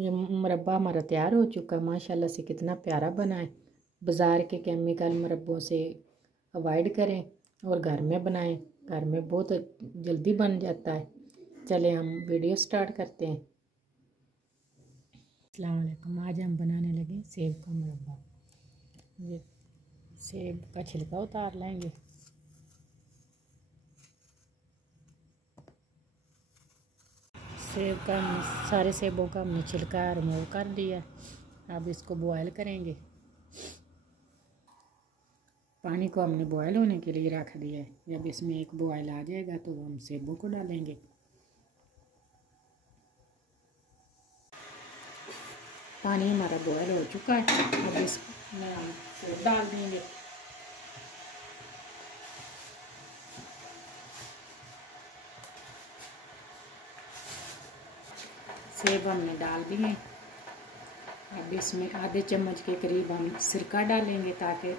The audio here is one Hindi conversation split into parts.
ये मुरब्बा हमारा तैयार हो चुका है। माशाल्लाह से कितना प्यारा बना है। बाज़ार के केमिकल मुरब्बों से अवॉइड करें और घर में बनाएं। घर में बहुत जल्दी बन जाता है। चलें हम वीडियो स्टार्ट करते हैं। अस्सलाम वालेकुम। आज हम बनाने लगे सेब का मुरब्बा। ये सेब का छिलका उतार लेंगे। सेब का सारे सेबों का हमने छिलका रिमूव कर दिया। अब इसको बॉयल करेंगे। पानी को हमने बॉयल होने के लिए रख दिया है। जब इसमें एक बॉयल आ जाएगा तो हम सेबों को डालेंगे। पानी हमारा बॉयल हो चुका है। अब इसमें हम सेब डाल देंगे। सेब हमने डाल दिए। अब इसमें आधे चम्मच के करीब हम सिरका डालेंगे ताकि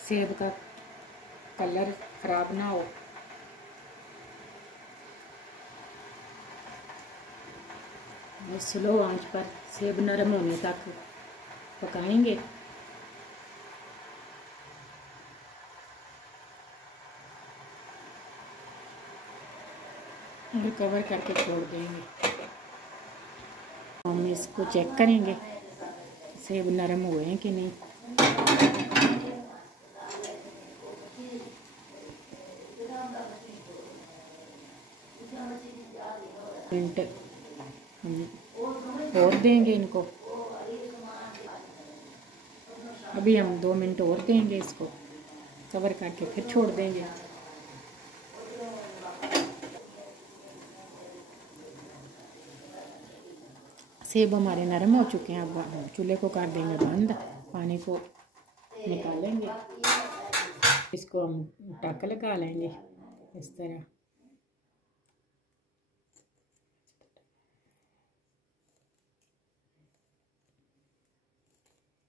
सेब का कलर ख़राब ना हो। स्लो आंच पर सेब नरम होने तक पकाएंगे। और कवर करके छोड़ देंगे। हम इसको चेक करेंगे सेब नरम हुए हैं कि नहीं। मिनट और देंगे इनको। अभी हम 2 मिनट और देंगे। इसको कवर करके फिर छोड़ देंगे। सेब हमारे नरम हो चुके हैं। अब चूल्हे को कर देंगे बंद। पानी को निकालेंगे। इसको हम ढक लगा लेंगे इस तरह।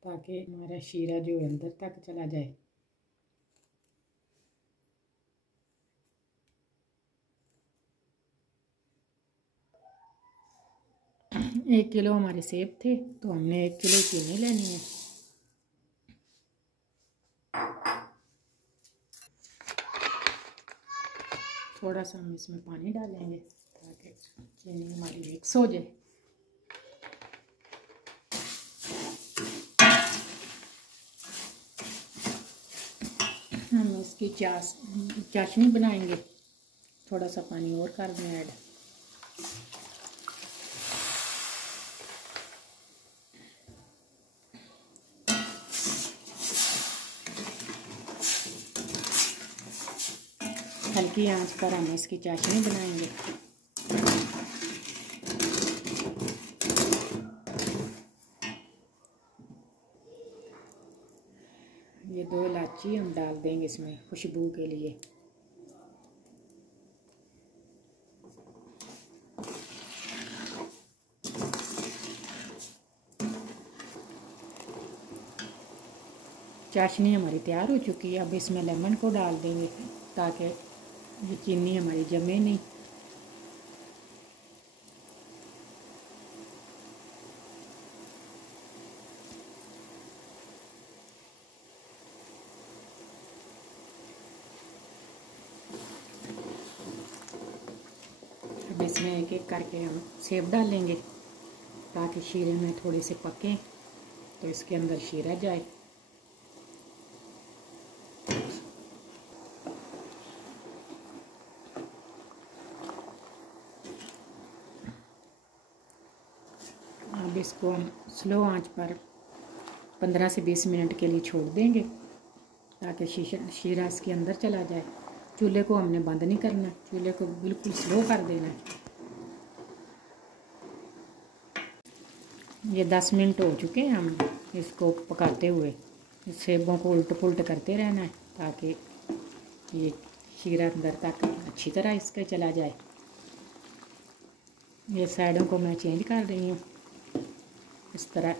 ताकि हमारा शीरा जो अंदर तक चला जाए। एक किलो हमारे सेब थे तो हमने 1 किलो चीनी लेनी है। थोड़ा सा हम इसमें पानी डालेंगे ताकि चीनी हमारी मिक्स हो जाए। हम इसकी चाशनी बनाएंगे। थोड़ा सा पानी और कर दें ऐड। हल्की आंच पर हम इसकी चाशनी बनाएंगे। ये 2 इलायची हम डाल देंगे इसमें खुशबू के लिए। चाशनी हमारी तैयार हो चुकी है। अब इसमें लेमन को डाल देंगे ताकि ये चीनी हमारी जमे नहीं। अब इसमें एक एक करके हम सेब डालेंगे ताकि शीरे में थोड़े से पकें तो इसके अंदर शीरा जाए। अब इसको हम स्लो आंच पर 15 से 20 मिनट के लिए छोड़ देंगे ताकि शीरा इसके अंदर चला जाए। चूल्हे को हमने बंद नहीं करना, चूल्हे को बिल्कुल स्लो कर देना है। ये 10 मिनट हो चुके हैं हम इसको पकाते हुए। सेबों को उल्ट पुल्ट करते रहना है ताकि ये शीरा अंदर तक अच्छी तरह इसके चला जाए। ये साइडों को मैं चेंज कर रही हूँ इस तरह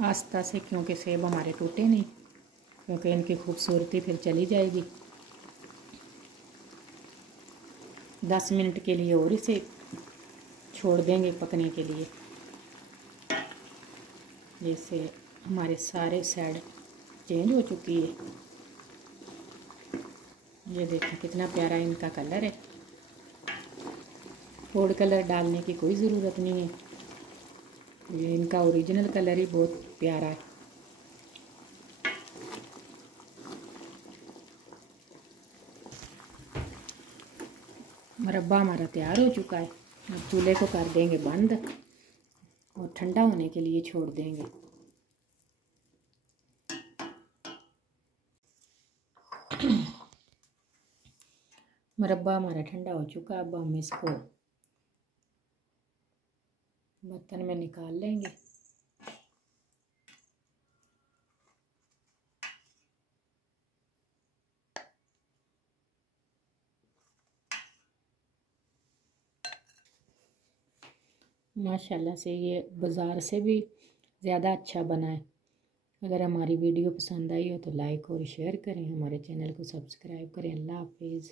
आस्ता से, क्योंकि सेब हमारे टूटे नहीं, क्योंकि इनकी खूबसूरती फिर चली जाएगी। 10 मिनट के लिए और इसे छोड़ देंगे पकने के लिए। जैसे हमारे सारे साइड चेंज हो चुकी है। ये देखिए कितना प्यारा इनका कलर है। फूड कलर डालने की कोई ज़रूरत नहीं है, ये इनका ओरिजिनल कलर ही बहुत प्यारा है। मुरब्बा हमारा तैयार हो चुका है। अब चूल्हे को कर देंगे बंद और ठंडा होने के लिए छोड़ देंगे। मुरब्बा हमारा ठंडा हो चुका है। अब हम इसको बर्तन में निकाल लेंगे। माशाल्लाह से ये बाज़ार से भी ज़्यादा अच्छा बना है। अगर हमारी वीडियो पसंद आई हो तो लाइक और शेयर करें, हमारे चैनल को सब्सक्राइब करें। अल्लाह हाफिज़।